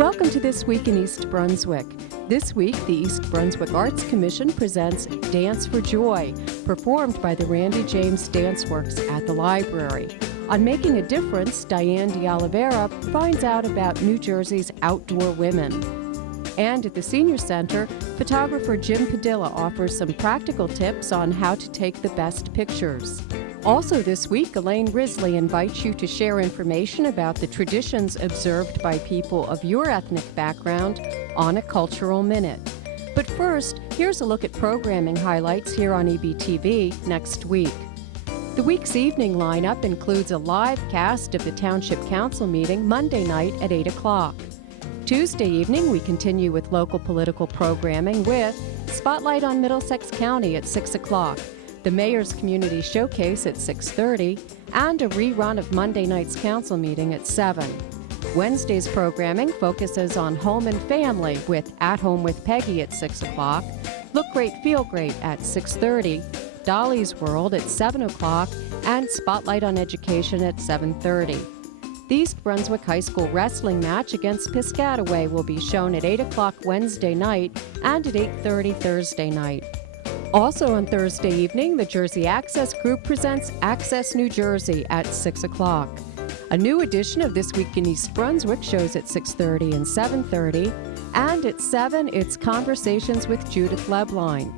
Welcome to This Week in East Brunswick. This week, the East Brunswick Arts Commission presents Dance for Joy, performed by the Randy James Dance Works at the library. On Making a Difference, Diane D'Oliveira finds out about New Jersey's outdoor women. And at the Senior Center, photographer Jim Padilla offers some practical tips on how to take the best pictures. Also this week, Elaine Risley invites you to share information about the traditions observed by people of your ethnic background on a Cultural Minute. But first, here's a look at programming highlights here on EBTV next week. The week's evening lineup includes a live cast of the Township Council meeting Monday night at 8 o'clock. Tuesday evening, we continue with local political programming with Spotlight on Middlesex County at 6 o'clock, the Mayor's Community Showcase at 6:30, and a rerun of Monday night's council meeting at 7. Wednesday's programming focuses on home and family with At Home with Peggy at 6 o'clock, Look Great, Feel Great at 6:30, Dolly's World at 7 o'clock, and Spotlight on Education at 7:30. The East Brunswick High School wrestling match against Piscataway will be shown at 8 o'clock Wednesday night and at 8:30 Thursday night. Also on Thursday evening, the Jersey Access Group presents Access New Jersey at 6 o'clock. A new edition of This Week in East Brunswick shows at 6:30 and 7:30, and at 7, it's Conversations with Judith Lebline.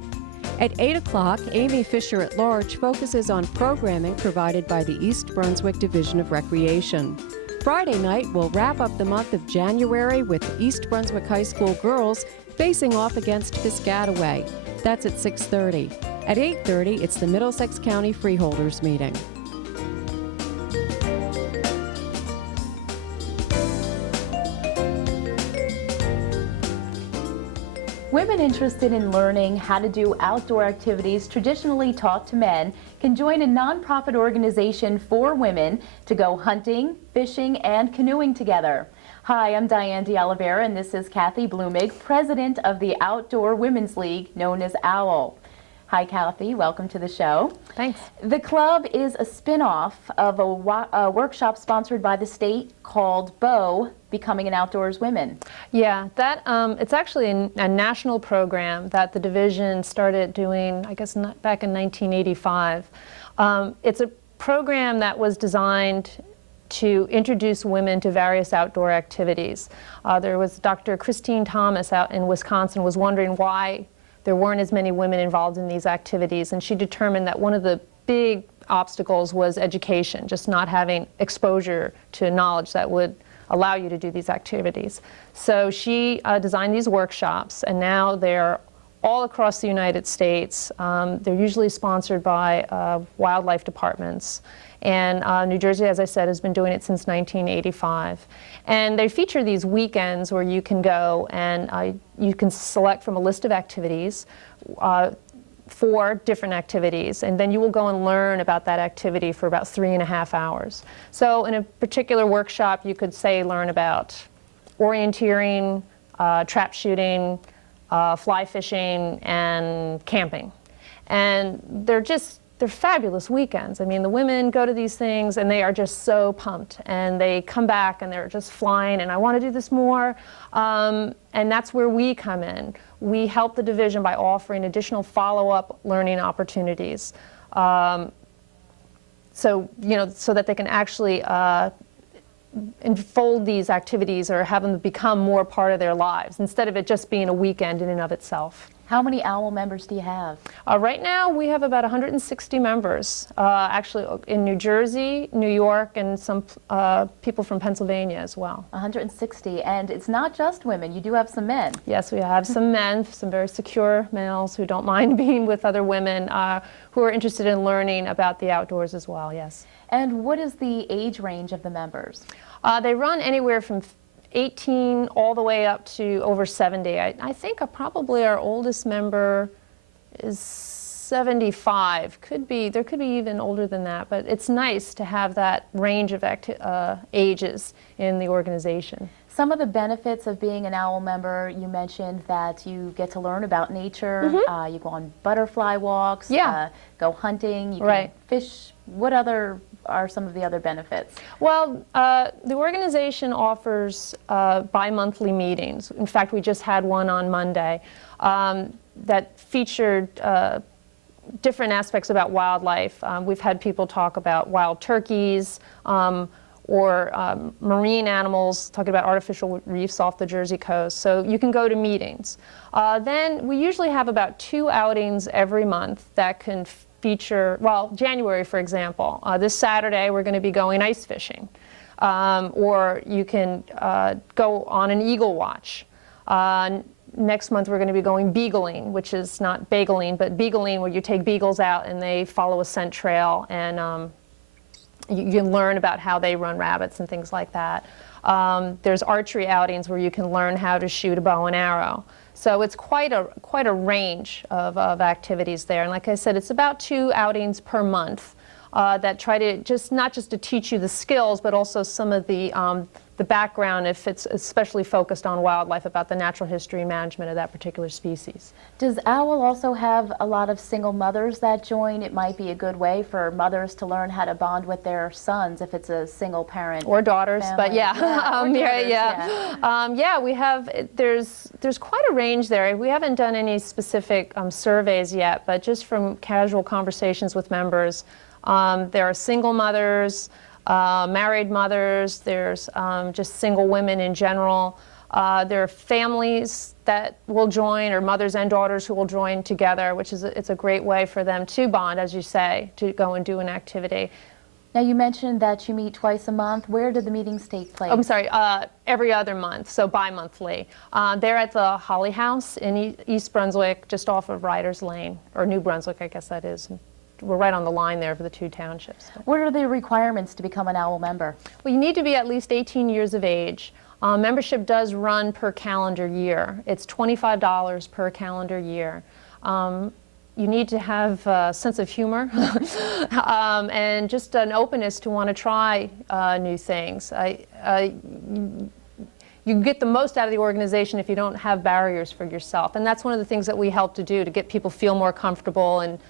At 8 o'clock, Amy Fisher at Large focuses on programming provided by the East Brunswick Division of Recreation. Friday night will wrap up the month of January with East Brunswick High School girls facing off against Piscataway. That's at 6:30. At 8:30, it's the Middlesex County Freeholders meeting. Women interested in learning how to do outdoor activities traditionally taught to men can join a nonprofit organization for women to go hunting, fishing, and canoeing together. Hi, I'm Diane D'Oliveira, and this is Kathy Blumig, president of the Outdoor Women's League, known as OWL. Hi, Kathy. Welcome to the show. Thanks. The club is a spin-off of a workshop sponsored by the state called BOW, Becoming an Outdoors Women. Yeah, it's actually a national program that the division started doing, I guess, back in 1985. It's a program that was designed to introduce women to various outdoor activities. There was Dr. Christine Thomas out in Wisconsin was wondering why there weren't as many women involved in these activities, and she determined that one of the big obstacles was education, just not having exposure to knowledge that would allow you to do these activities. So she designed these workshops, and now they're all across the United States. They're usually sponsored by wildlife departments. And New Jersey, as I said, has been doing it since 1985. And they feature these weekends where you can go and you can select from a list of activities, 4 different activities, and then you will go and learn about that activity for about 3.5 hours. So in a particular workshop, you could say learn about orienteering, trap shooting, fly fishing, and camping. And they're fabulous weekends. I mean, the women go to these things and they are just so pumped, and they come back and they're just flying, and I want to do this more. And that's where we come in. We help the division by offering additional follow-up learning opportunities. So that they can actually enfold these activities or have them become more part of their lives instead of it just being a weekend in and of itself. How many OWL members do you have? Right now we have about 160 members, actually in New Jersey, New York, and some people from Pennsylvania as well. 160, and it's not just women, you do have some men. Yes, we have some men, some very secure males who don't mind being with other women who are interested in learning about the outdoors as well, yes. And what is the age range of the members? They run anywhere from 18 all the way up to over 70. I think probably our oldest member is 75. There could be even older than that, but it's nice to have that range of ages in the organization. Some of the benefits of being an OWL member, you mentioned that you get to learn about nature, you go on butterfly walks, go hunting, you can fish. What other are some of the other benefits? Well, the organization offers bi-monthly meetings. In fact, we just had one on Monday that featured different aspects about wildlife. We've had people talk about wild turkeys, or marine animals, talking about artificial reefs off the Jersey coast. So you can go to meetings. Then we usually have about 2 outings every month that can feature, well, January, for example. This Saturday, we're going to be going ice fishing. Or you can go on an eagle watch. Next month, we're going to be going beagling, which is not bageling, but beagling, where you take beagles out and they follow a scent trail, and you learn about how they run rabbits and things like that. There's archery outings where you can learn how to shoot a bow and arrow. So it's quite a range of activities there. And like I said, it's about 2 outings per month that try to not just to teach you the skills, but also some of the background, if it's especially focused on wildlife, about the natural history and management of that particular species. Does OWL also have a lot of single mothers that join? It might be a good way for mothers to learn how to bond with their sons if it's a single parent. Or daughters, family. but yeah. Yeah, we have, there's quite a range there. We haven't done any specific surveys yet, but just from casual conversations with members, there are single mothers, married mothers, there's just single women in general. There are families that will join, or mothers and daughters who will join together, which is it's a great way for them to bond, as you say, to go and do an activity. Now, you mentioned that you meet twice a month. Where do the meetings take place? I'm sorry, every other month, so bi-monthly. They're at the Holly House in East Brunswick, just off of Riders Lane, or New Brunswick, I guess that is. We're right on the line there for the 2 townships. What are the requirements to become an OWL member? Well, you need to be at least 18 years of age. Membership does run per calendar year. It's $25 per calendar year. You need to have a sense of humor and just an openness to want to try new things. You get the most out of the organization if you don't have barriers for yourself. And that's one of the things that we help to do, to get people feel more comfortable and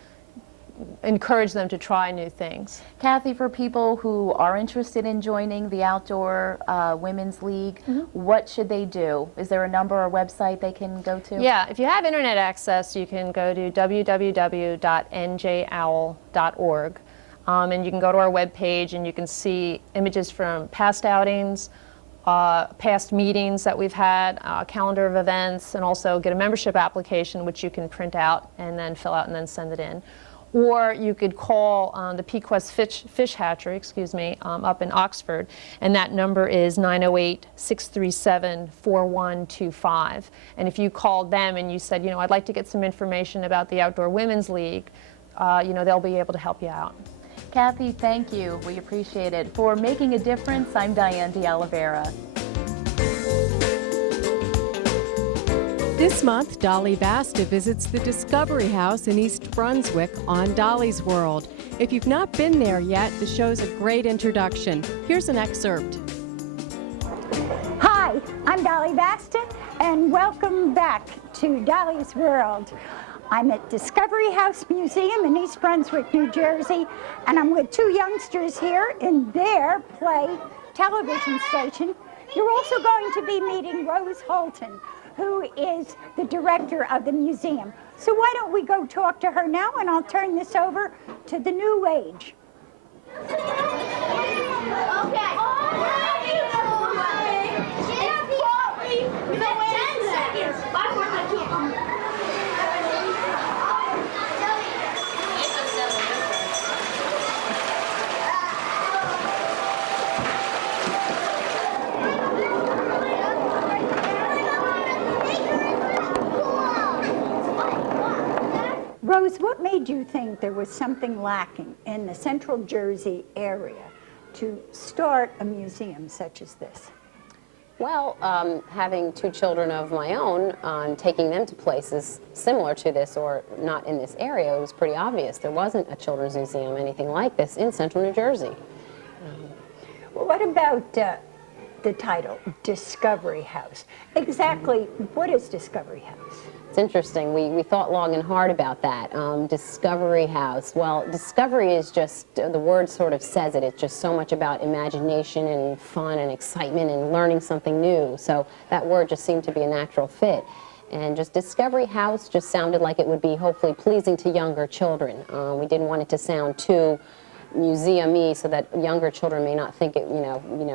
encourage them to try new things. Kathy, for people who are interested in joining the Outdoor Women's League, what should they do? Is there a number or website they can go to? Yeah, if you have internet access, you can go to www.njowl.org, and you can go to our webpage and you can see images from past outings, past meetings that we've had, a calendar of events, and also get a membership application, which you can print out and then fill out and then send it in. Or you could call the Pequest Fish Hatchery, up in Oxford, and that number is 908-637-4125. And if you called them and you said, I'd like to get some information about the Outdoor Women's League, they'll be able to help you out. Kathy, thank you. We appreciate it. For Making a Difference, I'm Diane de Oliveira. This month, Dolly Vasta visits the Discovery House in East Brunswick on Dolly's World. If you've not been there yet, the show's a great introduction. Here's an excerpt. Hi, I'm Dolly Vasta, and welcome back to Dolly's World. I'm at Discovery House Museum in East Brunswick, New Jersey, and I'm with 2 youngsters here in their Play television station. You're also going to be meeting Rose Holton, who is the director of the museum. So why don't we go talk to her now, and I'll turn this over to the new age. Rose, what made you think there was something lacking in the Central Jersey area to start a museum such as this? Well, having 2 children of my own, taking them to places similar to this or not in this area, it was pretty obvious there wasn't a children's museum, anything like this, in Central New Jersey. Well, what about the title, Discovery House? Exactly what is Discovery House? It's interesting. We thought long and hard about that. Discovery House. Well, discovery is just, the word sort of says it. It's just so much about imagination and fun and excitement and learning something new. So that word just seemed to be a natural fit. And just Discovery House just sounded like it would be hopefully pleasing to younger children. We didn't want it to sound too museum-y so that younger children may not think it,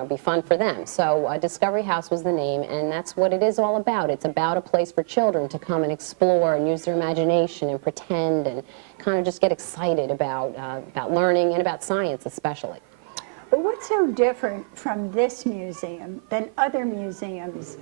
be fun for them. So Discovery House was the name, and that's what it is all about. It's about a place for children to come and explore and use their imagination and pretend and kind of just get excited about learning and about science especially. But what's so different from this museum than other museums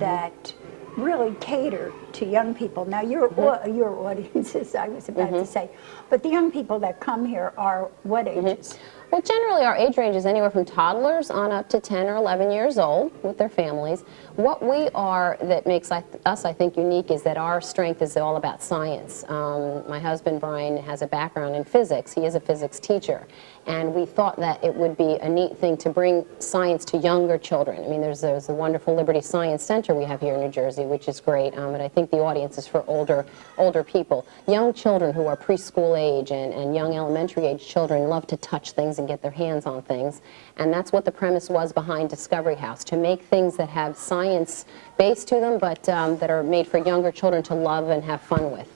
that really cater to young people? Now, your audiences, I was about to say, but the young people that come here are what ages? Well, generally our age range is anywhere from toddlers on up to 10 or 11 years old with their families. What we are that makes us, I think, unique is that our strength is all about science. My husband, Brian, has a background in physics. He is a physics teacher. And we thought that it would be a neat thing to bring science to younger children. I mean, there's a wonderful Liberty Science Center we have here in New Jersey, which is great, but I think the audience is for older people. Young children who are preschool age and young elementary age children love to touch things and get their hands on things. And that's what the premise was behind Discovery House, to make things that have science base to them, but that are made for younger children to love and have fun with.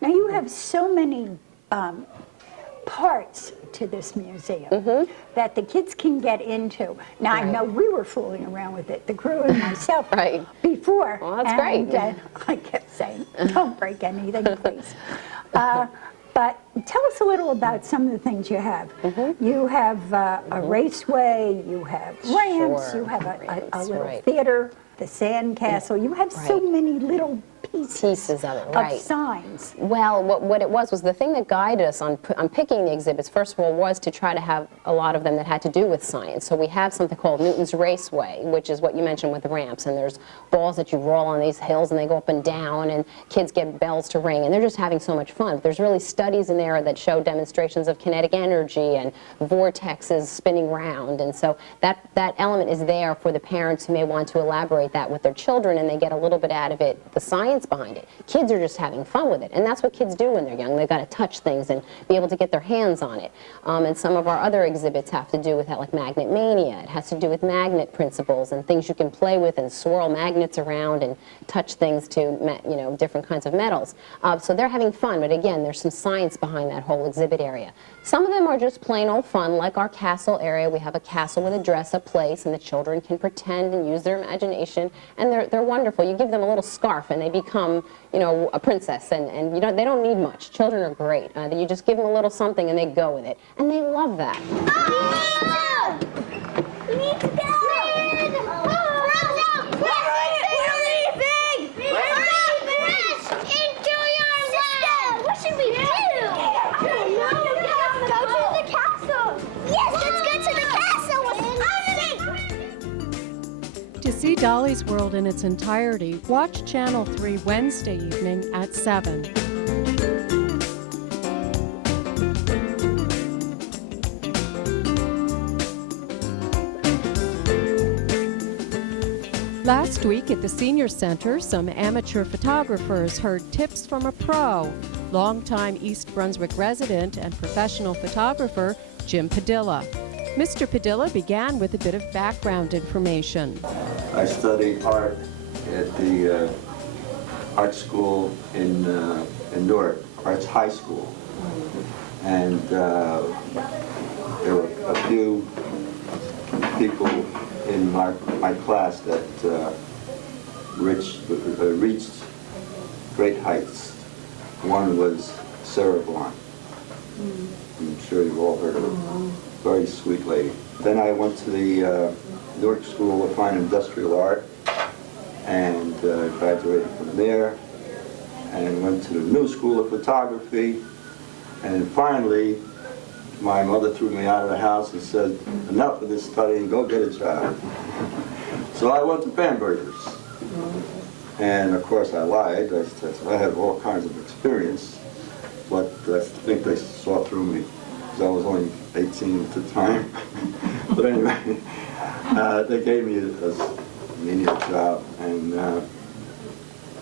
Now, you have so many parts to this museum that the kids can get into. Now, I know we were fooling around with it, the crew and myself, before. Well, that's great. I kept saying, don't break anything, please. But tell us a little about some of the things you have. You have a raceway, you have ramps, you have a little theater, the sand castle. You have so many little pieces of it, of signs. Well, what it was the thing that guided us on picking the exhibits, first of all, was to try to have a lot of them that had to do with science. So we have something called Newton's Raceway, which is what you mentioned with the ramps, and there's balls that you roll on these hills and they go up and down, and kids get bells to ring, and they're just having so much fun. But there's really studies in there that show demonstrations of kinetic energy and vortexes spinning round, and so that element is there for the parents who may want to elaborate that with their children, and they get a little bit out of it, the science behind it. Kids are just having fun with it, and that's what kids do when they're young. They've got to touch things and be able to get their hands on it. And some of our other exhibits have to do with that, like Magnet Mania. It has to do with magnet principles and things you can play with and swirl magnets around and touch things to, different kinds of metals. So they're having fun, but again, there's some science behind that whole exhibit area. Some of them are just plain old fun, like our castle area. We have a castle with a dress-up place, and the children can pretend and use their imagination, and they're wonderful. You give them a little scarf, and they become, a princess, and they don't need much. Children are great. You just give them a little something, and they go with it, and they love that. Oh! We need to go! What should we do? I don't know. Go to the castle. Yes, let's go to the castle. To see Dolly's World in its entirety, watch Channel 3 Wednesday evening at 7. Last week at the Senior Center, some amateur photographers heard tips from a pro, longtime East Brunswick resident and professional photographer Jim Padilla. Mr. Padilla began with a bit of background information. I studied art at the art school in Newark, Arts High School. And there were a few people in my class that reached great heights. One was Sarah Vaughan. I'm sure you've all heard of her. Very sweet lady. Then I went to the Newark School of Fine Industrial Art and graduated from there, and went to the New School of Photography, and finally my mother threw me out of the house and said, enough of this studying, go get a job. So I went to Bamberger's. And of course I lied. I had all kinds of experience, but I think they saw through me because I was only 18 at the time. But anyway, they gave me a menial job, and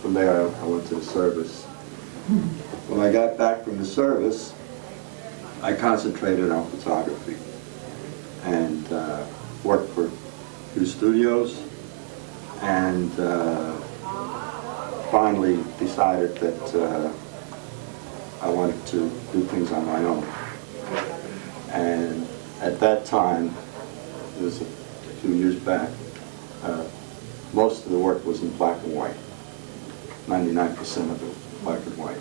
from there I went to the service. When I got back from the service, I concentrated on photography and worked for 2 studios, and finally decided that I wanted to do things on my own. And at that time, it was a few years back, most of the work was in black and white. 99% of it was black and white.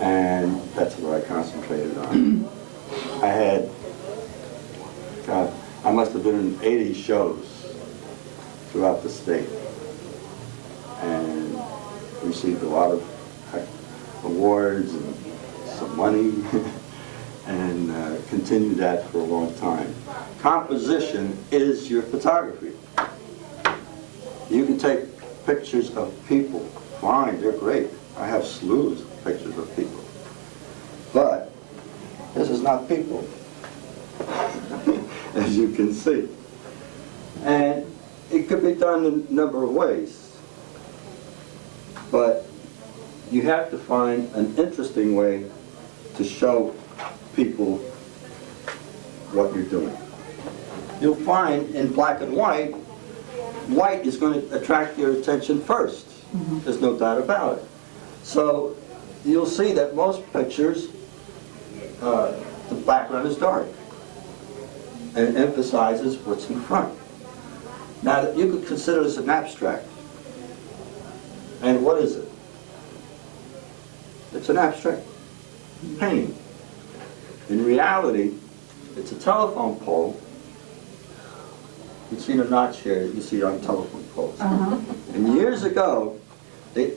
And that's what I concentrated on. I had, God, I must have been in 80 shows throughout the state and received a lot of awards and some money and continued that for a long time. Composition is your photography. You can take pictures of people, fine, they're great. I have slews of pictures of people. But this is not people, as you can see. And it could be done in a number of ways. But you have to find an interesting way to show people what you're doing. You'll find in black and white, white is going to attract your attention first. There's no doubt about it. So you'll see that most pictures, the background is dark and it emphasizes what's in front. Now, you could consider this an abstract. And what is it? It's an abstract painting. In reality, it's a telephone pole. You see the notch here, you see it on telephone poles. And years ago, the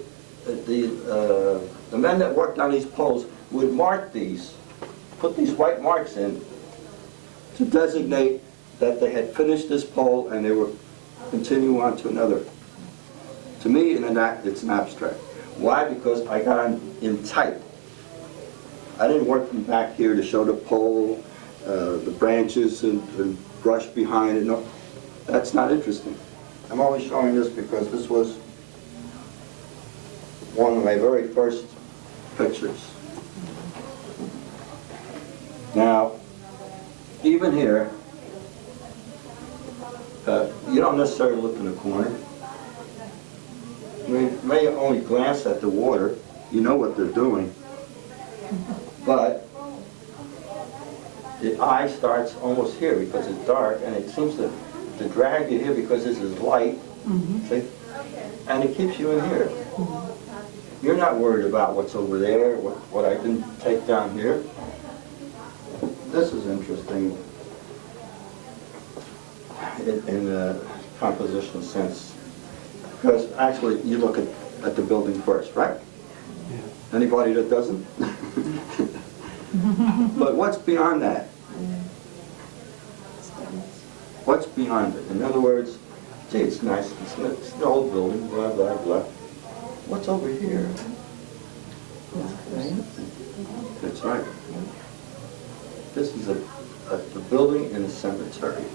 men that worked on these poles would mark these, put these white marks in to designate that they had finished this pole and they were continuing on to another. To me, it's an abstract. Why? Because I got on in tight. I didn't work from back here to show the pole, the branches and brush behind it. No, that's not interesting. I'm only showing this because this was one of my very first pictures. Now, even here, you don't necessarily look in the corner. I mean, you may only glance at the water. You know what they're doing. But the eye starts almost here because it's dark, and it seems to drag you here because this is light. See? And it keeps you in here. You're not worried about what's over there, what I didn't take down here. This is interesting in a composition sense. Because actually, you look at the building first, right? Yeah. Anybody that doesn't? But what's beyond that? What's beyond it? In other words, gee, it's nice, it's an old building, blah, blah, blah. What's over here? That's right. This is a building in a cemetery.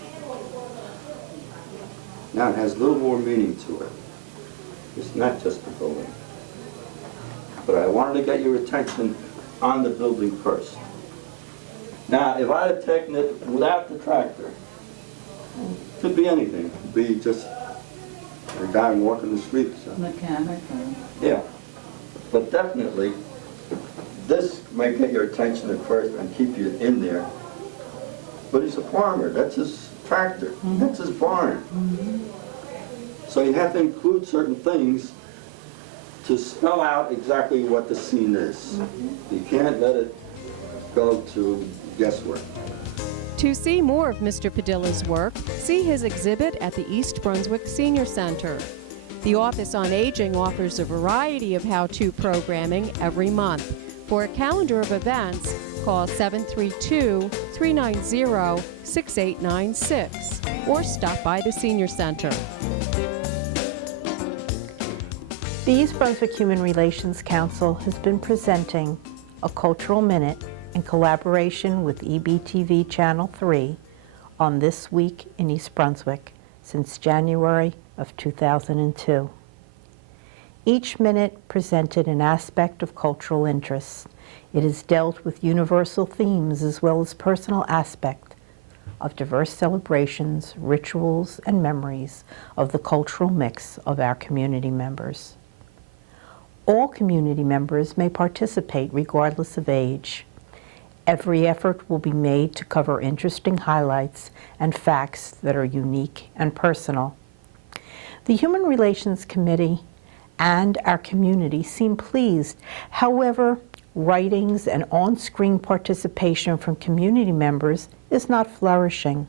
Now, it has a little more meaning to it. It's not just a building. But I wanted to get your attention on the building first. Now, if I had taken it without the tractor, it could be anything. It could be just a guy walking the street. So. Mechanic. Yeah. But definitely, this may get your attention at first and keep you in there. But he's a farmer. That's his tractor. That's his barn. So you have to include certain things to spell out exactly what the scene is. You can't let it go to guesswork. To see more of Mr. Padilla's work, see his exhibit at the East Brunswick Senior Center. The Office on Aging offers a variety of how-to programming every month. For a calendar of events, call 732-390-6896 or stop by the Senior Center. The East Brunswick Human Relations Council has been presenting a Cultural Minute in collaboration with EBTV Channel 3 on This Week in East Brunswick since January of 2002. Each minute presented an aspect of cultural interest. It has dealt with universal themes as well as personal aspects of diverse celebrations, rituals, and memories of the cultural mix of our community members. All community members may participate regardless of age. Every effort will be made to cover interesting highlights and facts that are unique and personal. The Human Relations Committee and our community seem pleased. However, writings and on-screen participation from community members is not flourishing.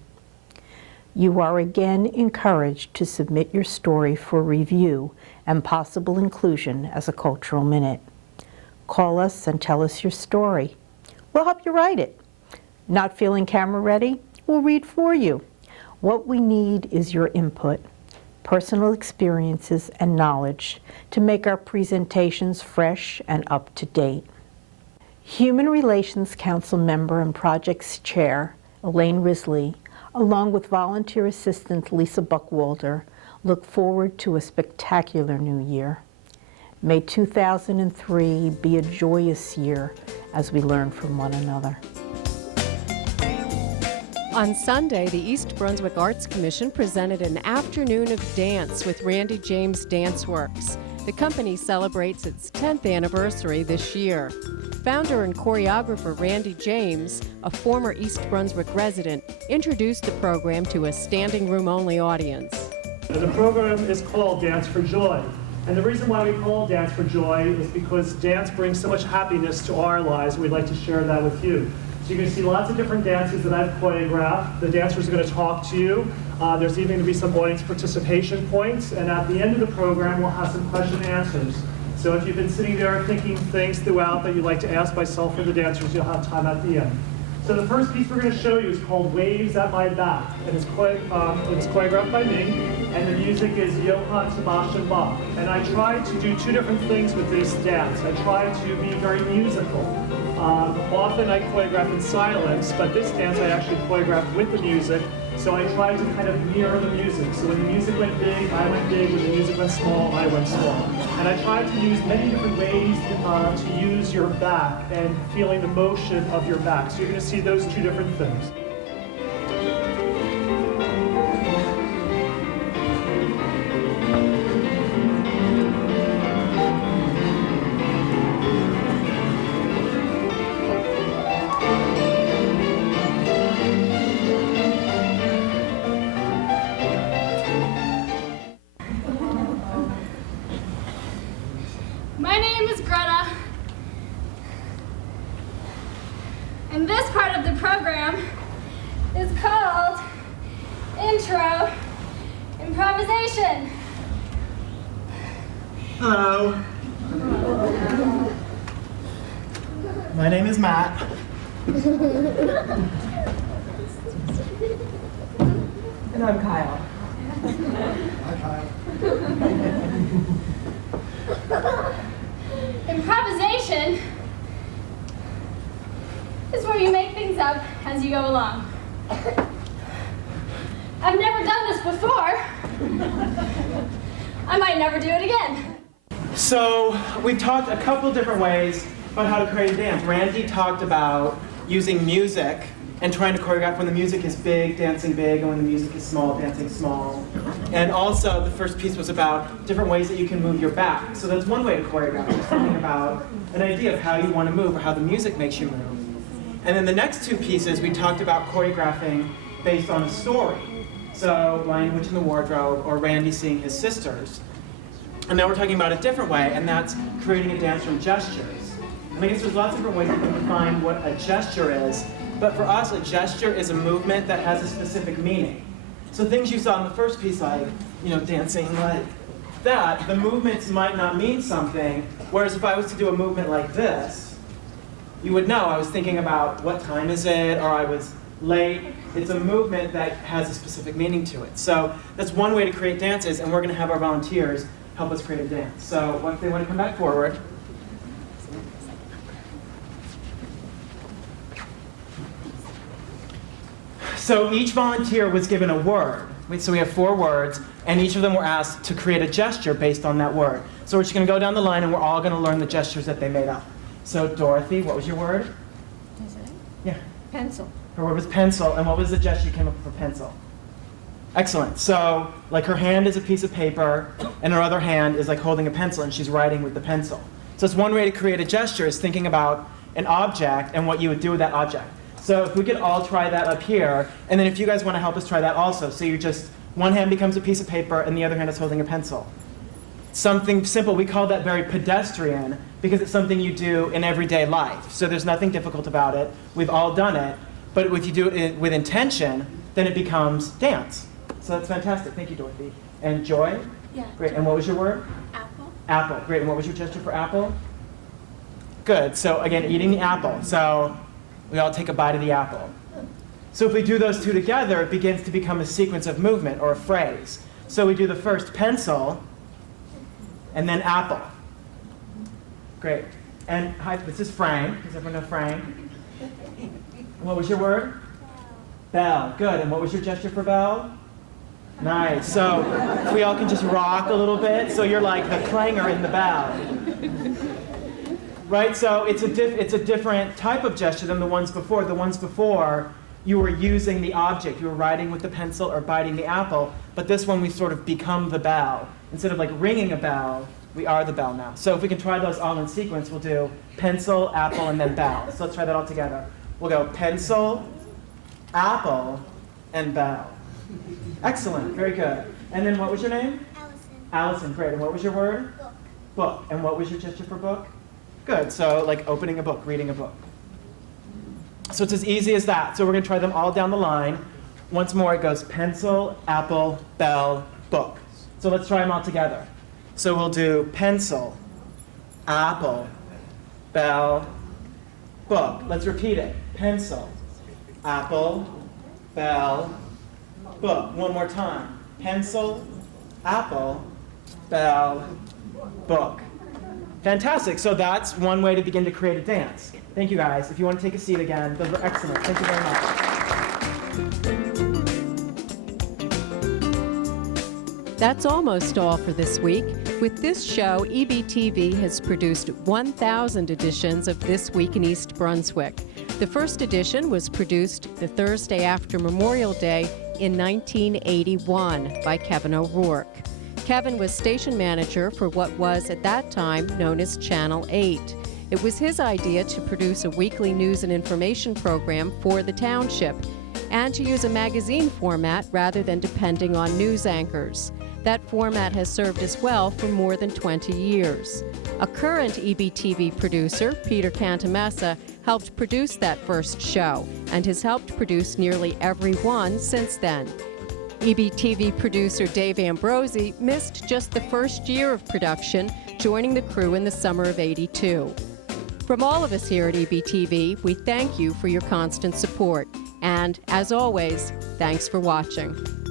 You are again encouraged to submit your story for review and possible inclusion as a cultural minute. Call us and tell us your story. We'll help you write it. Not feeling camera ready? We'll read for you. What we need is your input, personal experiences, and knowledge to make our presentations fresh and up to date. Human Relations Council member and Projects Chair Elaine Risley, along with volunteer assistant Lisa Buckwalter, look forward to a spectacular new year. May 2003 be a joyous year as we learn from one another. On Sunday, the East Brunswick Arts Commission presented an afternoon of dance with Randy James Dance Works. The company celebrates its 10th anniversary this year. Founder and choreographer Randy James, a former East Brunswick resident, introduced the program to a standing room only audience. The program is called Dance for Joy. And the reason why we call Dance for Joy is because dance brings so much happiness to our lives. We'd like to share that with you. So you're going to see lots of different dances that I've choreographed. The dancers are going to talk to you. There's even going to be some audience participation points. And at the end of the program, we'll have some question and answers. So if you've been sitting there thinking things throughout that you'd like to ask myself or the dancers, you'll have time at the end. So the first piece we're going to show you is called Waves at My Back. And it's choreographed by me. And the music is Johann Sebastian Bach. And I try to do two different things with this dance. I try to be very musical. Often I choreograph in silence, but this dance I actually choreographed with the music. So I tried to kind of mirror the music. So when the music went big, I went big. When the music went small, I went small. And I tried to use many different ways to use your back and feeling the motion of your back. So you're going to see those two different things. My name is Greta, and this part of the program is called Intro Improvisation. Hello. My name is Matt. And I'm Kyle. Hi, Kyle. Improvisation is where you make things up as you go along. I've never done this before. I might never do it again. So we've talked a couple different ways about how to create a dance. Randy talked about using music and trying to choreograph when the music is big, dancing big, and when the music is small, dancing small. And also, the first piece was about different ways that you can move your back. So that's one way to choreograph, is thinking about an idea of how you want to move or how the music makes you move. And then the next two pieces, we talked about choreographing based on a story. So Lion, Witch, and the Wardrobe, or Randy seeing his sisters. And now we're talking about a different way, and that's creating a dance from gestures. And I guess there's lots of different ways you can define what a gesture is. But for us, a gesture is a movement that has a specific meaning. So things you saw in the first piece, like, dancing like that, the movements might not mean something, whereas if I was to do a movement like this, you would know I was thinking about what time is it, or I was late. It's a movement that has a specific meaning to it. So that's one way to create dances, and we're going to have our volunteers help us create a dance. So if they want to come back forward. So each volunteer was given a word. So we have 4 words, and each of them were asked to create a gesture based on that word. So we're just going to go down the line and we're all going to learn the gestures that they made up. So Dorothy, what was your word? Yeah. Pencil. Her word was pencil, and what was the gesture you came up with for pencil? Excellent. So, like her hand is a piece of paper, and her other hand is like holding a pencil, and she's writing with the pencil. So it's one way to create a gesture is thinking about an object and what you would do with that object. So if we could all try that up here, and then if you guys want to help us try that also. So you just, one hand becomes a piece of paper, and the other hand is holding a pencil. Something simple, we call that very pedestrian, because it's something you do in everyday life. So there's nothing difficult about it. We've all done it. But if you do it with intention, then it becomes dance. So that's fantastic. Thank you, Dorothy. And Joy? Yeah. Great. And what was your word? Apple. Apple. Great. And what was your gesture for apple? Good. So again, eating the apple. So we all take a bite of the apple. So if we do those two together, it begins to become a sequence of movement or a phrase. So we do the first pencil, and then apple. Great. And hi, this is Frank. Does everyone know Frank? What was your word? Bell. Good. And what was your gesture for bell? Nice. So if we all can just rock a little bit. So you're like the clanger in the bell. Right? So it's a different type of gesture than the ones before. The ones before, you were using the object. You were writing with the pencil or biting the apple. But this one, we sort of become the bell. Instead of like ringing a bell, we are the bell now. So if we can try those all in sequence, we'll do pencil, apple, and then bell. So let's try that all together. We'll go pencil, apple, and bell. Excellent. Very good. And then what was your name? Allison. Allison. Great. And what was your word? Book. Book. And what was your gesture for book? Good. So like opening a book, reading a book. So it's as easy as that. So we're going to try them all down the line. Once more, it goes pencil, apple, bell, book. So let's try them all together. So we'll do pencil, apple, bell, book. Let's repeat it. Pencil, apple, bell, book. One more time. Pencil, apple, bell, book. Fantastic. So that's one way to begin to create a dance. Thank you, guys. If you want to take a seat again, those were excellent. Thank you very much. That's almost all for this week. With this show, EBTV has produced 1,000 editions of This Week in East Brunswick. The first edition was produced the Thursday after Memorial Day in 1981 by Kevin O'Rourke. Kevin was station manager for what was at that time known as Channel 8. It was his idea to produce a weekly news and information program for the township and to use a magazine format rather than depending on news anchors. That format has served us well for more than 20 years. A current EBTV producer, Peter Cantamessa, helped produce that first show and has helped produce nearly every one since then. EBTV producer Dave Ambrosi missed just the first year of production, joining the crew in the summer of '82. From all of us here at EBTV, we thank you for your constant support. And, as always, thanks for watching.